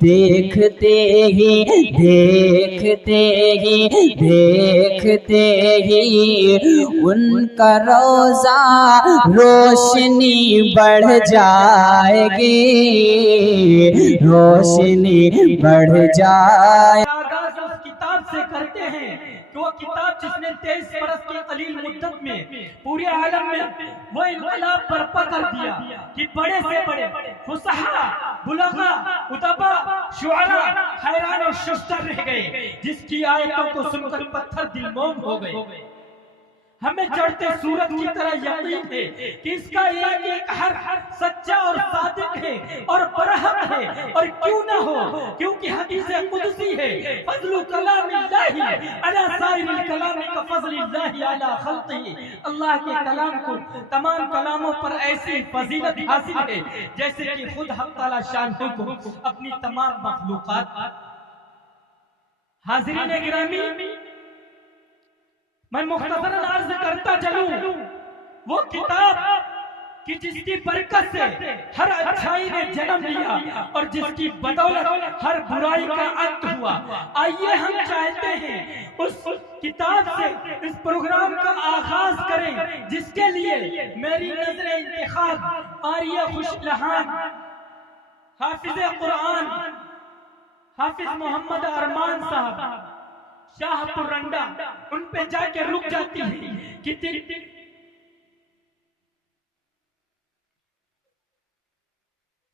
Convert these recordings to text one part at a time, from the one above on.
देखते ही देखते ही देखते ही उनका रोजा रोशनी बढ़ जाएगी, रोशनी बढ़ जाए। आगाज उस किताब से करते हैं कि वो किताब जिसने 23 बरस की कलील मुद्दत में पूरे आलम में वो इनकलाब बर्पा कर दिया कि बड़े से बड़े फुसहा, बुलगा, उदबा, शुअरा हैरान और शश्तर रह गए, जिसकी आयतों को सुनकर पत्थर दिलमोम हो गए। हमें चढ़ते सूरज की तरह यकीन है कि इसका एक एक हर्फ सच्चा और सादिक है और बरहक है, और क्यों ना हो, क्योंकि हदीस कुदसी है, फज़लु कलामिल्लाहि अला साइरिल कलामी का फज़लिल्लाहि अला खल्क़िही। अल्लाह के कलाम को तमाम कलामों पर ऐसी फजीलत हासिल है जैसे कि खुद हक़ तआला शान को अपनी तमाम मखलूक़ात। हाज़रीन गिरामी, मैं मुख्तसरन अर्ज करता चलूं, वो किताब कि जिसकी बरकत से हर अच्छाई ने जन्म लिया और जिसकी बदौलत हर बुराई का अंत हुआ। आइए हम चाहते हैं उस किताब से इस प्रोग्राम का आगाज करें, जिसके लिए मेरी नजर इंतखाब आरिया खुशलहान हाफिज कुरान हाफिज मोहम्मद अरमान साहब शाहपुर रंडा, उन पे जाके रुक जाती है कि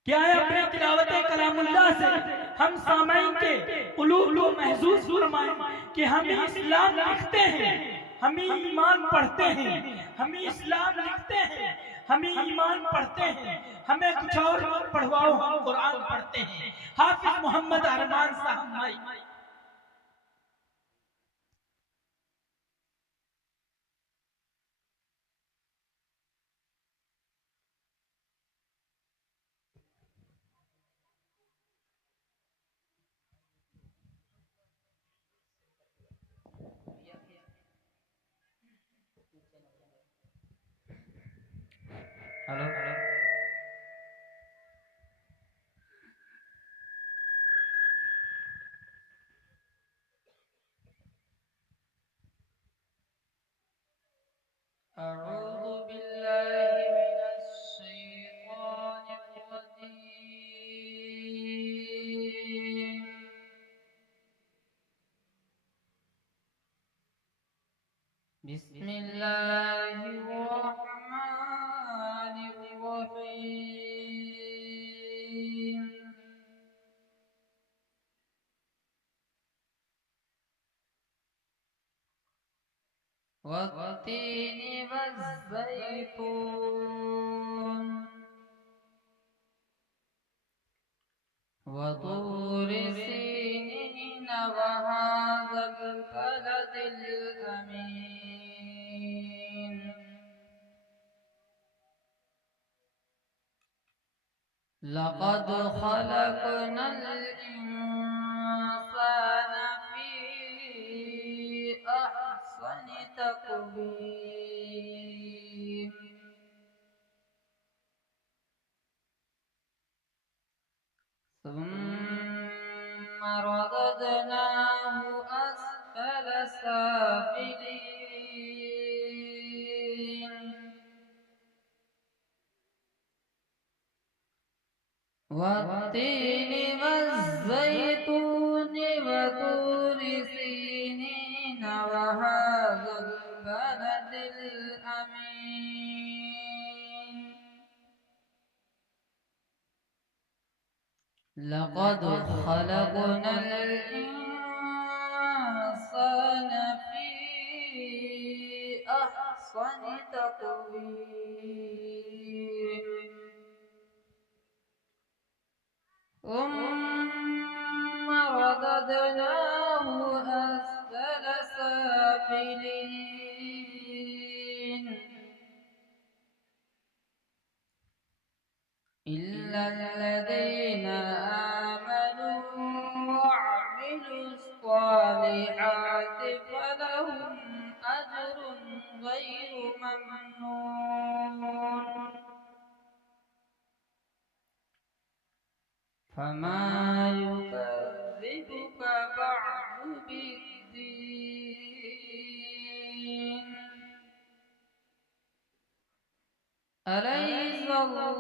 क्या है अपने तिलावत कलामुल्लाह से हम सामाइन के कुलूब को महसूस फरमाएं कि हम इस्लाम लिखते हैं, हम ईमान पढ़ते हैं, हम इस्लाम लिखते हैं, हम ईमान पढ़ते हैं, हमें कुछ और पढ़वाओ, हम कुरान पढ़ते हैं। हाफिज मोहम्मद अरमान साहब माई। हेलो अऊज़ु बिल्लाहि मिनश शैतानिर रजीम। बिस्मिल्लाहिर रहमानिर रहीम। वत्तीनि वज़्ज़ैतून वतूरि सीनीन वहाज़ल बलदिल अमीन। लक़द ख़लक़नल इंसान फ़ी अहसनि तक़वीम। ثم رددناه أسفل سافلين। والتين والزيتون وطور سينين وهذا البلد الأمين. لقد خلقنا الإنسان في أحسن تقويم. ثم رددناه أسفل سافلين. إلا الذين آمنوا وعملوا الصالحات فلهم أجر غير ممنون. فما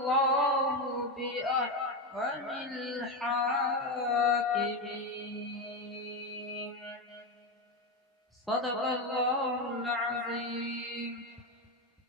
الله بأحكم الحاكمين. صدق الله